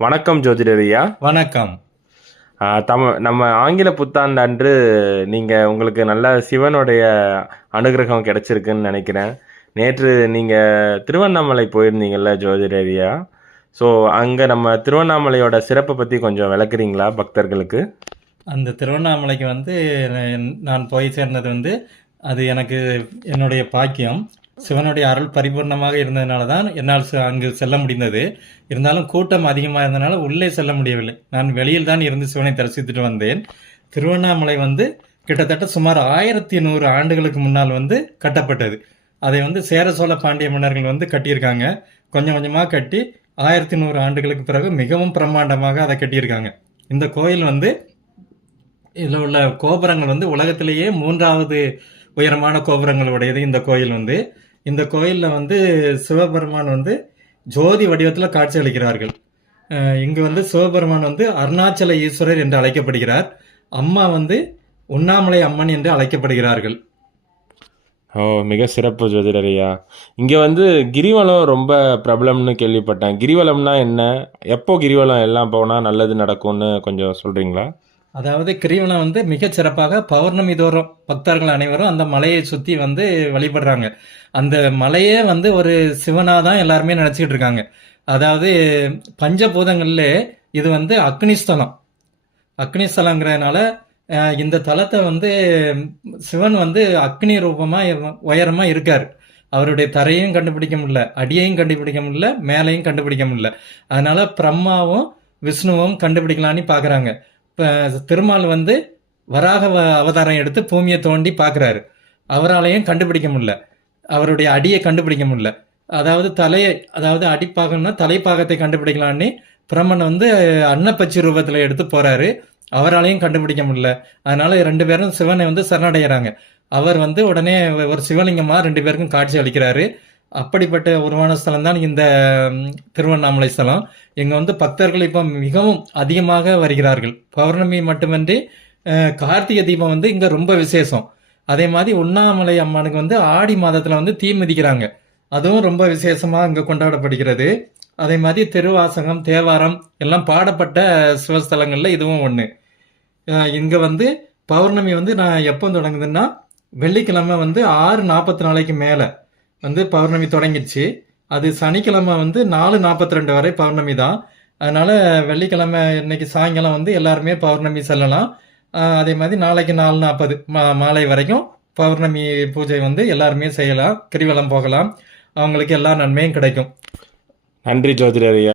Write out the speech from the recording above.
வணக்கம் ஜோதிடரியா. வணக்கம். நம்ம ஆங்கில புத்தாண்டு அன்று உங்களுக்கு நல்ல சிவனுடைய அனுகிரகம் கிடைச்சிருக்குன்னு நினைக்கிறேன். நேற்று திருவண்ணாமலை போயிருந்தீங்கல்ல ஜோதிடரியா. ஸோ அங்கே நம்ம திருவண்ணாமலையோட சிறப்பை பற்றி கொஞ்சம் விளக்குறீங்களா பக்தர்களுக்கு? அந்த திருவண்ணாமலைக்கு நான் போய் சேர்ந்தது அது எனக்கு என்னுடைய பாக்கியம். சிவனுடைய அருள் பரிபூர்ணமாக இருந்ததுனால தான் என்னால் அங்கு செல்ல முடிந்தது. இருந்தாலும் கூட்டம் அதிகமாக இருந்தனால உள்ளே செல்ல முடியவில்லை. நான் வெளியில் தான் இருந்து சிவனை தரிசித்துட்டு வந்தேன். திருவண்ணாமலை கிட்டத்தட்ட சுமார் 1100 ஆண்டுகளுக்கு முன்னால் கட்டப்பட்டது. அதை சேர சோழ பாண்டிய மன்னர்கள் கட்டியிருக்காங்க. கொஞ்சம் கொஞ்சமாக கட்டி 1100 ஆண்டுகளுக்கு பிறகு மிகவும் பிரம்மாண்டமாக அதை கட்டியிருக்காங்க. இந்த கோயில் இதில் உள்ள கோபுரங்கள் உலகத்திலேயே 3வது உயரமான கோபுரங்கள் உடையது இந்த கோயில். இந்த கோயிலில் சிவபெருமான் ஜோதி வடிவத்தில் காட்சி அளிக்கிறார்கள். இங்கு சிவபெருமான் அருணாச்சல ஈஸ்வரர் என்று அழைக்கப்படுகிறார். அம்மா உண்ணாமலை அம்மன் என்று அழைக்கப்படுகிறார்கள். ஓ, மிக சிறப்பு ஜோதிடரியா. இங்கே கிரிவலம் ரொம்ப பிரபலம்னு கேள்விப்பட்டேன். கிரிவலம்னா என்ன? எப்போ கிரிவலம் எல்லாம் போனால் நல்லது நடக்கும்னு கொஞ்சம் சொல்கிறீங்களா? அதாவது கிரிவலம் மிகச் சிறப்பாக பௌர்ணமி தோறும் பக்தர்கள் அனைவரும் அந்த மலையை சுற்றி வழிபடுறாங்க. அந்த மலையே ஒரு சிவனாக தான் எல்லாருமே நினச்சிக்கிட்டு இருக்காங்க. அதாவது பஞ்சபூதங்கள்ல இது அக்னிஸ்தலம். அக்னிஸ்தலங்கிறதுனால இந்த தலத்தை சிவன் அக்னி ரூபமாக உயரமாக இருக்கார். அவருடைய தரையும் கண்டுபிடிக்க முடியல, அடியையும் கண்டுபிடிக்க முடியல, மேலையும் கண்டுபிடிக்க முடியல. அதனால பிரம்மாவும் விஷ்ணுவும் கண்டுபிடிக்கலான்னு பார்க்குறாங்க. இப்போ திருமால் வராக அவதாரம் எடுத்து பூமியை தோண்டி பார்க்குறாரு. அவராலையும் கண்டுபிடிக்க முடியல, அவருடைய அடியை கண்டுபிடிக்க முடியல. அதாவது அடிப்பாகம்னா தலைப்பாகத்தை கண்டுபிடிக்கலான்னு பிரம்மன் அன்னப்பச்சி ரூபத்தில் எடுத்து போறாரு. அவராலையும் கண்டுபிடிக்க முடியல. அதனால 2 பேரும் சிவனை சரணடைகிறாங்க. அவர் உடனே ஒரு சிவலிங்கமா 2 பேருக்கும் காட்சி அளிக்கிறாரு. அப்படிப்பட்ட உருவான ஸ்தலம் தான் இந்த திருவண்ணாமலை ஸ்தலம். இங்க பக்தர்கள் இப்போ மிகவும் அதிகமாக வருகிறார்கள். பௌர்ணமி மட்டுமின்றி கார்த்திகை தீபம் இங்க ரொம்ப விசேஷம். அதே மாதிரி உண்ணாமலை அம்மனுக்கு ஆடி மாதத்துல தீ மிதிக்கிறாங்க. அதுவும் ரொம்ப விசேஷமா இங்க கொண்டாடப்படுகிறது. அதே மாதிரி திருவாசகம், தேவாரம் எல்லாம் பாடப்பட்ட சிவஸ்தலங்கள்ல இதுவும் ஒன்று. இங்க பௌர்ணமி நான் எப்போ தொடங்குதுன்னா வெள்ளிக்கிழமை 6:44 மேலே பௌர்ணமி தொடங்கிடுச்சு. அது சனிக்கிழமை 4:42 வரை பௌர்ணமி தான். அதனால வெள்ளிக்கிழமை இன்னைக்கு சாயங்காலம் எல்லாருமே பௌர்ணமி செல்லலாம். அதே மாதிரி நாளைக்கு 4:40 மாலை வரைக்கும் பௌர்ணமி பூஜை எல்லாருமே செய்யலாம். கிரிவலம் போகலாம். அவங்களுக்கு எல்லா நன்மையும் கிடைக்கும். நன்றி ஜோதிடரியா.